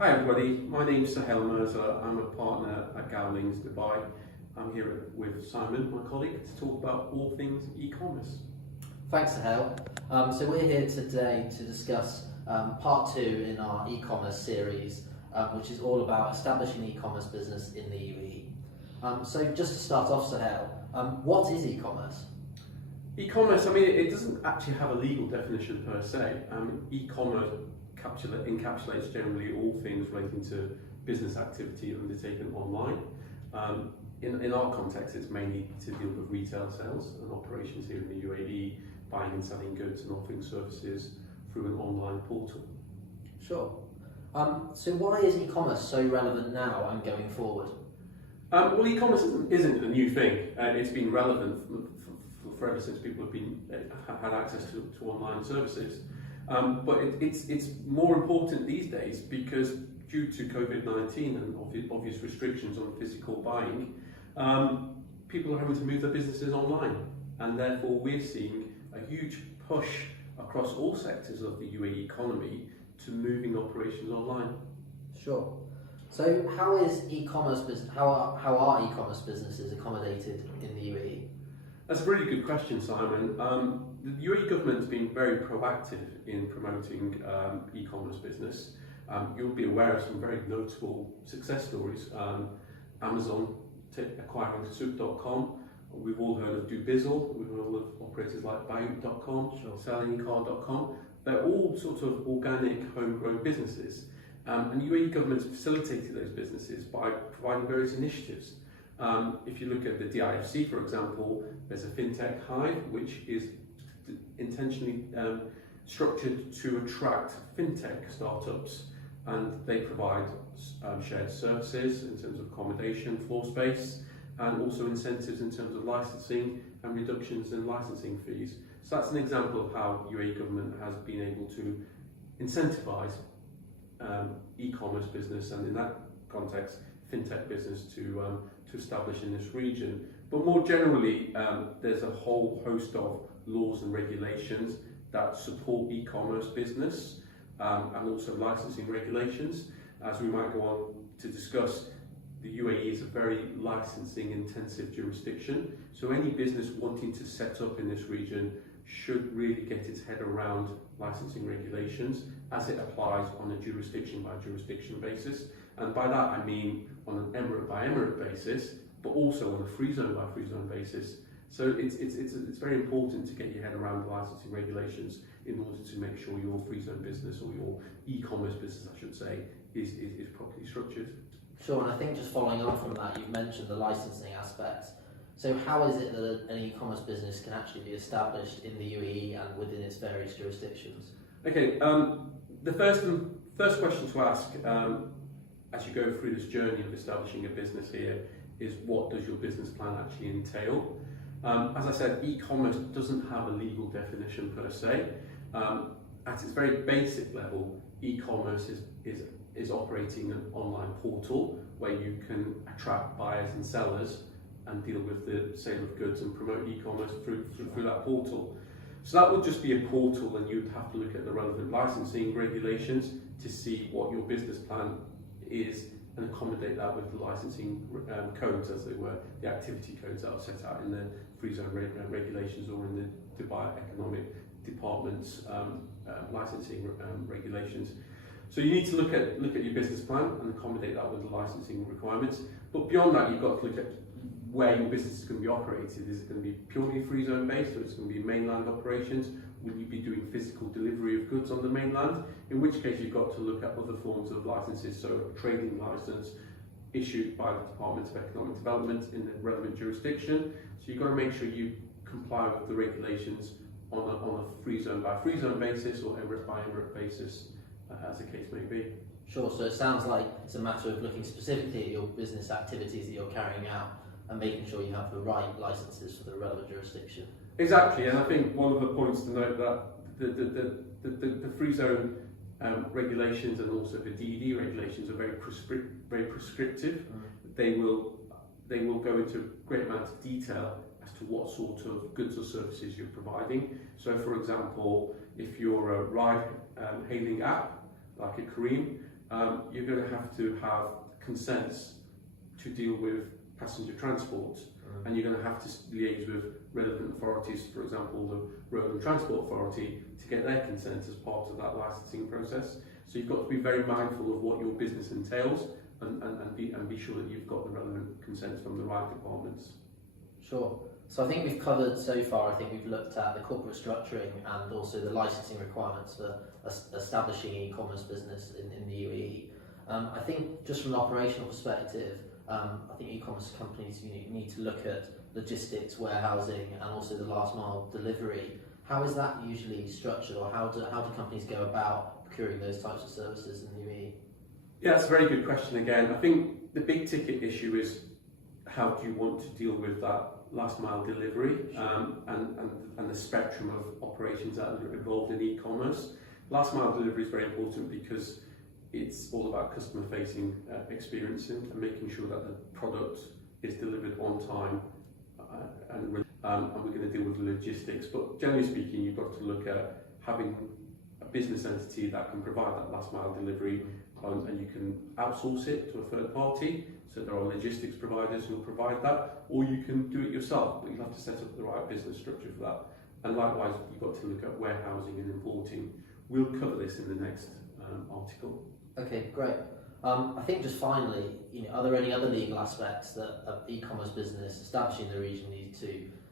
Hi everybody, my name's Sahel Mirza. I'm a partner at Gowling, Dubai. I'm here with Simon, my colleague, to talk about all things e-commerce. Thanks, Sahel. So we're here today to discuss part 2 in our e-commerce series, which is all about establishing e-commerce business in the UAE. So just to start off, Sahel, what is e-commerce? E-commerce, it doesn't actually have a legal definition per se. E-commerce encapsulates generally all things relating to business activity undertaken online. In our context, it's mainly to deal with retail sales and operations here in the UAE, buying and selling goods and offering services through an online portal. Sure. So why is e-commerce so relevant now and going forward? Well, e-commerce isn't a new thing. It's been relevant forever since people have had access to online services. But it's more important these days because due to COVID-19 and obvious restrictions on physical buying, people are having to move their businesses online, and therefore we're seeing a huge push across all sectors of the UAE economy to moving operations online. Sure. So how are e-commerce businesses accommodated in the UAE? That's a really good question, Simon. The UAE government has been very proactive in promoting e-commerce business. You'll be aware of some very notable success stories. Amazon acquiring Souq.com. We've all heard of Dubizzle. We've all heard of operators like Bayut.com, Sure. Sellingcar.com. They're all sort of organic, homegrown businesses. And the UAE government has facilitated those businesses by providing various initiatives. If you look at the DIFC, for example, there's a fintech hive which is intentionally structured to attract fintech startups, and they provide shared services in terms of accommodation, floor space, and also incentives in terms of licensing and reductions in licensing fees. So that's an example of how UAE government has been able to incentivise e-commerce business, and in that context, fintech business to establish in this region. But more generally, there's a whole host of laws and regulations that support e-commerce business, and also licensing regulations. As we might go on to discuss, the UAE is a very licensing intensive jurisdiction, so any business wanting to set up in this region should really get its head around licensing regulations as it applies on a jurisdiction by jurisdiction basis. And by that I mean on an emirate by emirate basis, but also on a free zone by free zone basis. So it's very important to get your head around the licensing regulations in order to make sure your free zone business, or your e-commerce business I should say, is properly structured. Sure, and I think just following on from that, you've mentioned the licensing aspect. So how is it that an e-commerce business can actually be established in the UAE and within its various jurisdictions? Okay, the first question to ask as you go through this journey of establishing a business here is, what does your business plan actually entail? As I said, e-commerce doesn't have a legal definition per se. At its very basic level, e-commerce is operating an online portal where you can attract buyers and sellers and deal with the sale of goods and promote e-commerce through that portal. So that would just be a portal, and you'd have to look at the relevant licensing regulations to see what your business plan is and accommodate that with the licensing codes, as they were, the activity codes that are set out in the free zone regulations or in the Dubai Economic Department's licensing regulations. So you need to look at your business plan and accommodate that with the licensing requirements. But beyond that, you've got to look at where your business is going to be operated. Is it going to be purely free zone based, or is it going to be mainland operations? Will you be doing physical delivery of goods on the mainland? In which case you've got to look at other forms of licenses, so a trading license issued by the Department of Economic Development in the relevant jurisdiction. So you've got to make sure you comply with the regulations on a free zone by free zone basis or emirate by emirate basis, as the case may be. Sure, so it sounds like it's a matter of looking specifically at your business activities that you're carrying out and making sure you have the right licenses for the relevant jurisdiction. Exactly, and I think one of the points to note that the free zone regulations and also the DED regulations are very prescriptive. They will go into a great amount of detail as to what sort of goods or services you're providing. So, for example, if you're a ride hailing app like a Careem, you're going to have consents to deal with passenger transport, and you're going to have to liaise with relevant authorities, for example, the Road and Transport Authority, to get their consent as part of that licensing process. So you've got to be very mindful of what your business entails, and be sure that you've got the relevant consents from the right departments. Sure. So I think we've covered so far, I think we've looked at the corporate structuring and also the licensing requirements for establishing an e-commerce business in the UAE. I think just from an operational perspective, I think e-commerce companies need to look at logistics, warehousing, and also the last mile delivery. How is that usually structured, or how do companies go about procuring those types of services in the UAE? Yeah, that's a very good question again. I think the big ticket issue is how do you want to deal with that last mile delivery, and the spectrum of operations that are involved in e-commerce. Last mile delivery is very important because it's all about customer facing experience and making sure that the product is delivered on time, and we're going to deal with the logistics. But generally speaking, you've got to look at having a business entity that can provide that last mile delivery, and you can outsource it to a third party. So there are logistics providers who will provide that, or you can do it yourself, but you'll have to set up the right business structure for that. And likewise, you've got to look at warehousing and importing. We'll cover this in the next article. Okay, great. I think just finally, are there any other legal aspects that an e-commerce business establishing in the region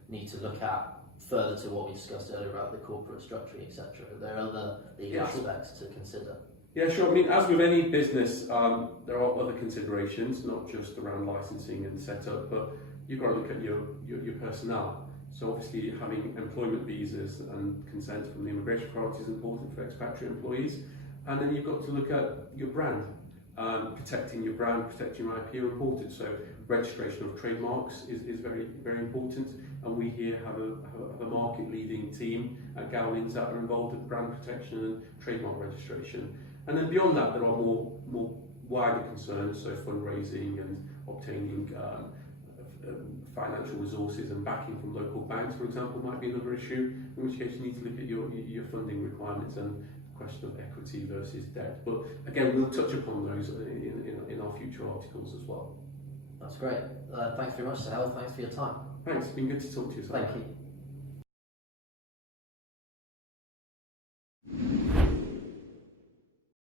need to look at further to what we discussed earlier about the corporate structuring, etc.? Are there other legal aspects to consider? Yeah, sure. I mean, as with any business, there are other considerations, not just around licensing and setup, but you've got to look at your personnel. So obviously having employment visas and consent from the immigration authority is important for expatriate employees. And then you've got to look at your brand. Protecting your brand, protecting your IP are important. So registration of trademarks is very, very important. And we here have a market leading team at Gowling that are involved in brand protection and trademark registration. And then beyond that, there are more wider concerns, so fundraising and obtaining financial resources and backing from local banks, for example, might be another issue, in which case you need to look at your funding requirements and the question of equity versus debt. But again, we'll touch upon those in our future articles as well. That's great. Thanks very much, Sahel. Thanks for your time. Thanks, it's been good to talk to you. Thank you.